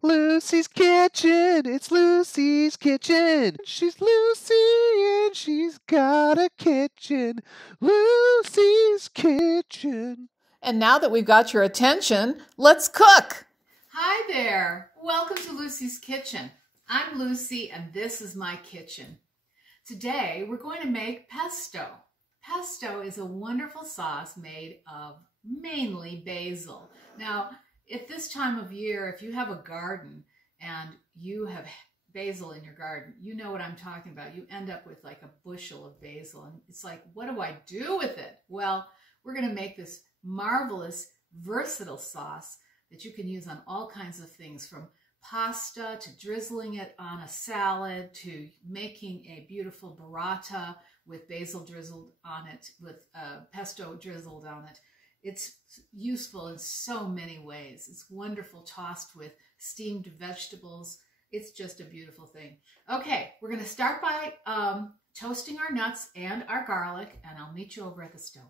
Lucy's Kitchen, it's Lucy's Kitchen. She's Lucy and she's got a kitchen. Lucy's Kitchen. And now that we've got your attention, let's cook. Hi there. Welcome to Lucy's Kitchen. I'm Lucy and this is my kitchen. Today we're going to make pesto. Pesto is a wonderful sauce made of mainly basil. Now, at this time of year, if you have a garden and you have basil in your garden, you know what I'm talking about. You end up with like a bushel of basil and it's like, what do I do with it? Well, we're going to make this marvelous, versatile sauce that you can use on all kinds of things, from pasta to drizzling it on a salad to making a beautiful burrata with basil drizzled on it, with pesto drizzled on it. It's useful in so many ways. It's wonderful tossed with steamed vegetables. It's just a beautiful thing. Okay, we're going to start by toasting our nuts and our garlic, and I'll meet you over at the stove.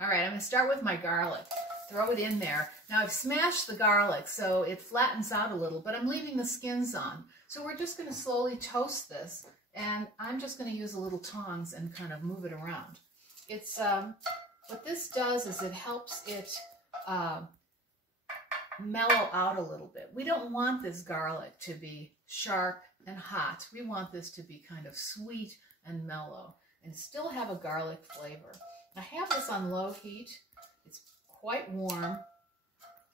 All right, I'm going to start with my garlic. Throw it in there. Now I've smashed the garlic so it flattens out a little, but I'm leaving the skins on. So we're just going to slowly toast this, and I'm just going to use a little tongs and kind of move it around. It's what this does is it helps it mellow out a little bit. We don't want this garlic to be sharp and hot. We want this to be kind of sweet and mellow and still have a garlic flavor. I have this on low heat. It's quite warm,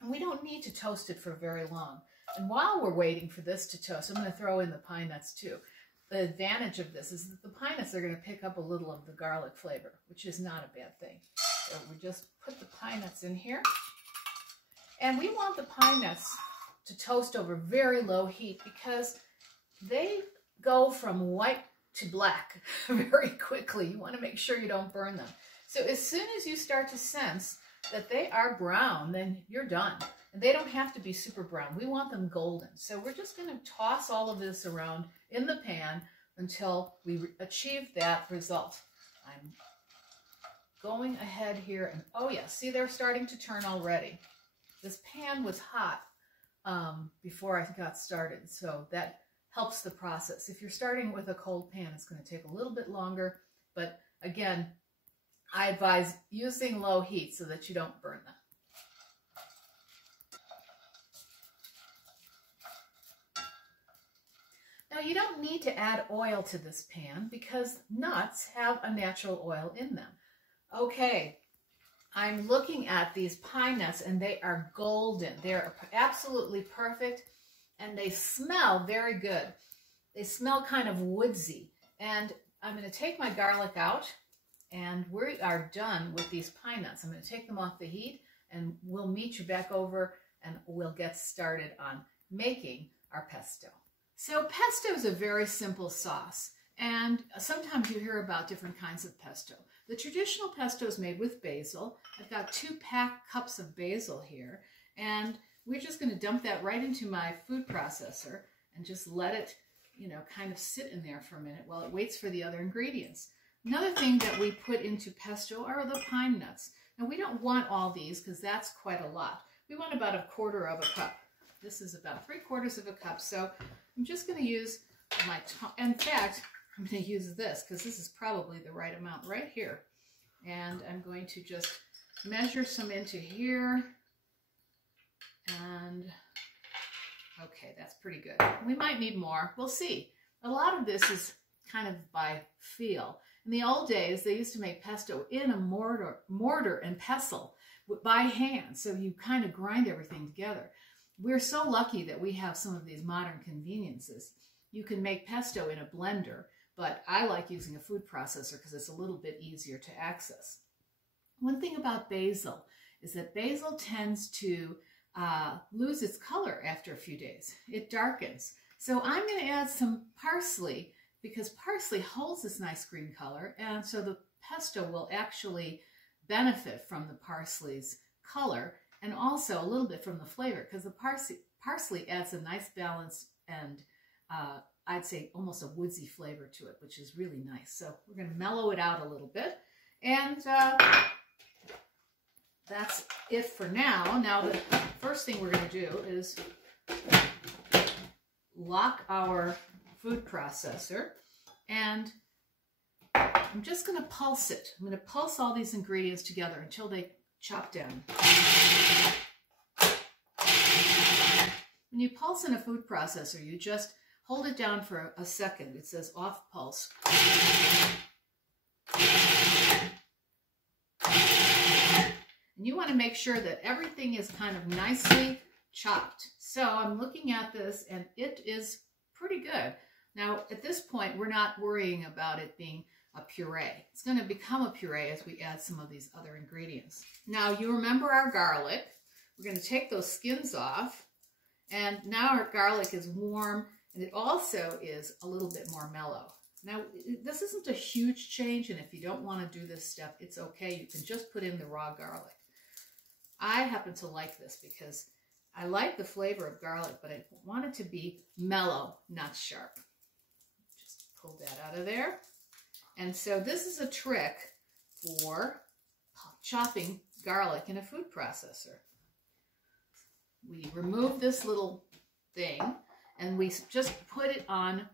and we don't need to toast it for very long. And while we're waiting for this to toast, I'm going to throw in the pine nuts too. The advantage of this is that the pine nuts are going to pick up a little of the garlic flavor, which is not a bad thing. So we just put the pine nuts in here. And we want the pine nuts to toast over very low heat because they go from white to black very quickly. You want to make sure you don't burn them. So as soon as you start to sense that they are brown, then you're done. And they don't have to be super brown. We want them golden. So we're just going to toss all of this around in the pan until we achieve that result. I'm going ahead here and, oh yeah, see, they're starting to turn already. This pan was hot before I got started, so that helps the process. If you're starting with a cold pan, it's going to take a little bit longer, but again, I advise using low heat so that you don't burn them. Now, you don't need to add oil to this pan because nuts have a natural oil in them. Okay, I'm looking at these pine nuts and they are golden. They're absolutely perfect and they smell very good. They smell kind of woodsy. And I'm going to take my garlic out and we are done with these pine nuts. I'm going to take them off the heat and we'll meet you back over and we'll get started on making our pesto. So pesto is a very simple sauce, and sometimes you hear about different kinds of pesto. The traditional pesto is made with basil. I've got 2 cups of basil here, and we're just going to dump that right into my food processor and just let it, kind of sit in there for a minute while it waits for the other ingredients. Another thing that we put into pesto are the pine nuts. Now, we don't want all these because that's quite a lot. We want about 1/4 of a cup. This is about 3/4 of a cup. So I'm just going to use my tongue. In fact, I'm going to use this because this is probably the right amount right here. And I'm going to just measure some into here. And okay, that's pretty good. We might need more. We'll see. A lot of this is kind of by feel. In the old days, they used to make pesto in a mortar and pestle by hand. So you kind of grind everything together. We're so lucky that we have some of these modern conveniences. You can make pesto in a blender, but I like using a food processor because it's a little bit easier to access. One thing about basil is that basil tends to lose its color after a few days. It darkens. So I'm going to add some parsley because parsley holds this nice green color, and so the pesto will actually benefit from the parsley's color and also a little bit from the flavor because the parsley adds a nice balance and I'd say almost a woodsy flavor to it, which is really nice. So we're going to mellow it out a little bit, and that's it for now. Now the first thing we're going to do is lock our food processor, and I'm just going to pulse it. I'm going to pulse all these ingredients together until they chop down. When you pulse in a food processor, you just hold it down for a second. It says off pulse. And you want to make sure that everything is kind of nicely chopped. So I'm looking at this and it is pretty good. Now at this point, we're not worrying about it being a puree. It's going to become a puree as we add some of these other ingredients. Now you remember our garlic. We're going to take those skins off, and now our garlic is warm and it also is a little bit more mellow. Now this isn't a huge change, and if you don't want to do this step, it's okay. You can just put in the raw garlic. I happen to like this because I like the flavor of garlic, but I want it to be mellow, not sharp. Just pull that out of there. And so this is a trick for chopping garlic in a food processor. We remove this little thing and we just put it on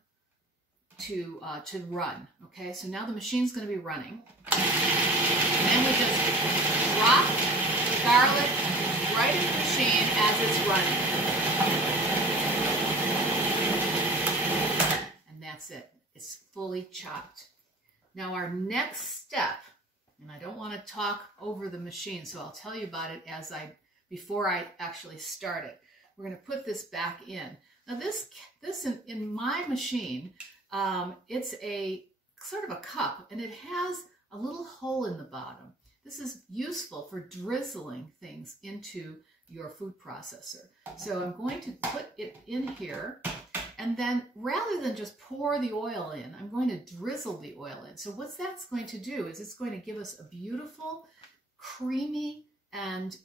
to run. Okay, so now the machine's going to be running. And then we just drop the garlic right in the machine as it's running. And that's it. It's fully chopped. Now our next step, and I don't want to talk over the machine, so I'll tell you about it before I actually start it. We're going to put this back in. Now this in my machine, it's a sort of a cup, and it has a little hole in the bottom. This is useful for drizzling things into your food processor. So I'm going to put it in here, and then rather than just pour the oil in, I'm going to drizzle the oil in. So what that's going to do is it's going to give us a beautiful, creamy, and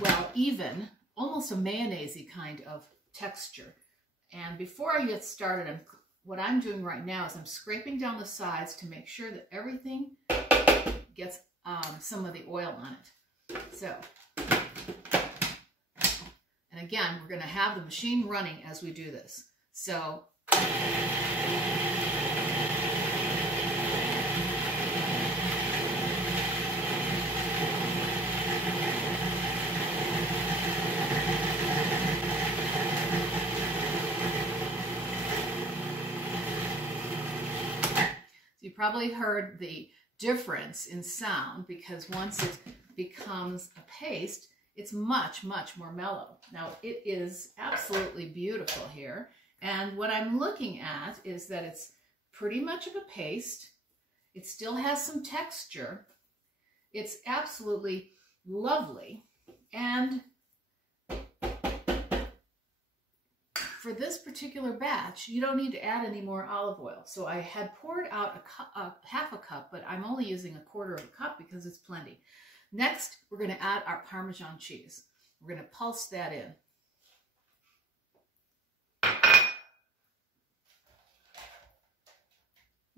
well, even, almost a mayonnaise-y kind of texture. And before I get started, what I'm doing right now is I'm scraping down the sides to make sure that everything gets some of the oil on it. So, and again, we're going to have the machine running as we do this. So, you probably heard the difference in sound, because once it becomes a paste, it's much, much more mellow. Now, it is absolutely beautiful here. And what I'm looking at is that it's pretty much of a paste. It still has some texture. It's absolutely lovely. And for this particular batch, you don't need to add any more olive oil. So I had poured out half a cup, but I'm only using 1/4 of a cup because it's plenty. Next, we're going to add our Parmesan cheese. We're going to pulse that in.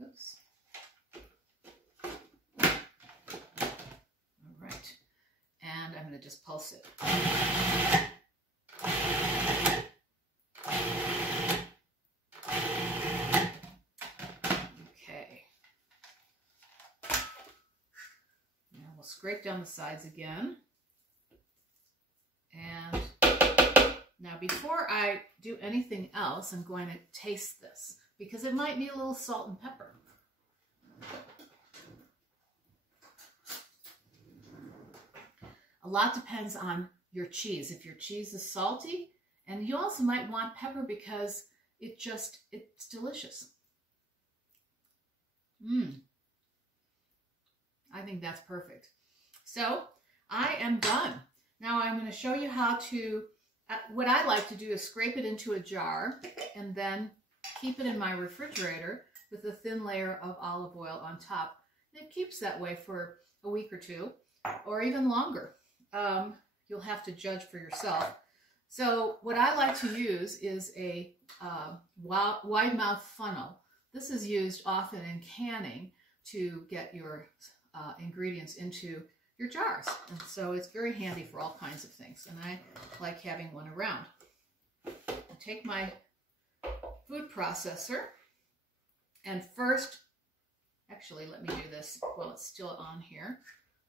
Oops. All right. And I'm going to just pulse it. Scrape down the sides again. And now before I do anything else, I'm going to taste this because it might need a little salt and pepper. A lot depends on your cheese. If your cheese is salty, and you also might want pepper because it's delicious. I think that's perfect. So I am done. Now I'm going to show you how to, what I like to do is scrape it into a jar and then keep it in my refrigerator with a thin layer of olive oil on top. And it keeps that way for a week or two, or even longer. You'll have to judge for yourself. So what I like to use is a wide mouth funnel. This is used often in canning to get your ingredients into your jars. And so it's very handy for all kinds of things. And I like having one around. I take my food processor and first, actually, let me do this while it's still on here.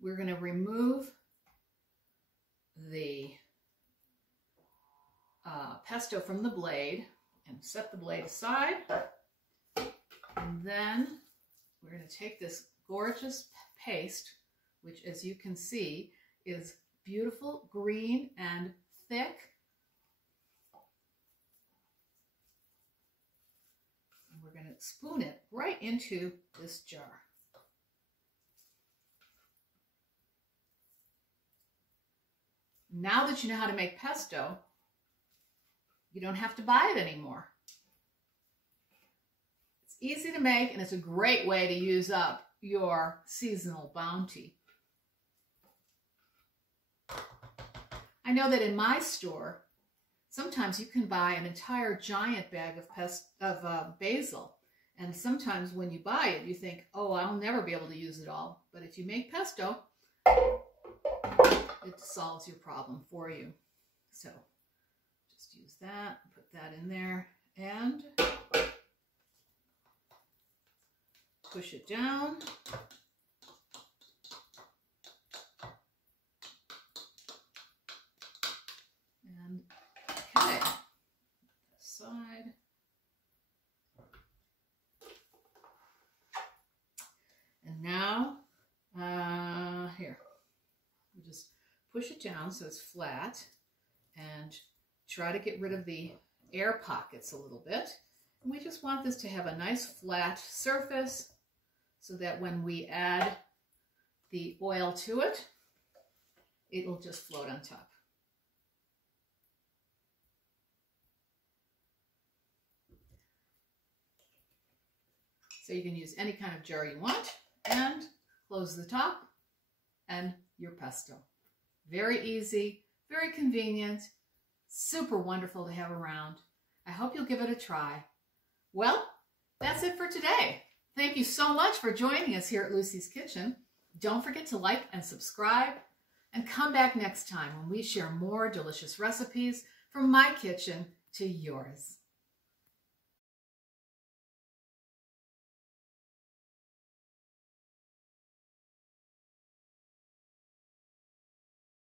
We're going to remove the pesto from the blade and set the blade aside. And then we're going to take this gorgeous paste, which, as you can see, is beautiful, green, and thick. And we're going to spoon it right into this jar. Now that you know how to make pesto, you don't have to buy it anymore. It's easy to make, and it's a great way to use up your seasonal bounty. I know that in my store, sometimes you can buy an entire giant bag of basil. And sometimes when you buy it, you think, oh, I'll never be able to use it all. But if you make pesto, it solves your problem for you. So just use that, put that in there, and push it down. And okay, aside. And now, here, we just push it down so it's flat and try to get rid of the air pockets a little bit. And we just want this to have a nice flat surface so that when we add the oil to it, it'll just float on top. So you can use any kind of jar you want and close the top and your pesto. Very easy, very convenient, super wonderful to have around. I hope you'll give it a try. Well, that's it for today. Thank you so much for joining us here at Lucy's Kitchen. Don't forget to like and subscribe, and come back next time when we share more delicious recipes from my kitchen to yours.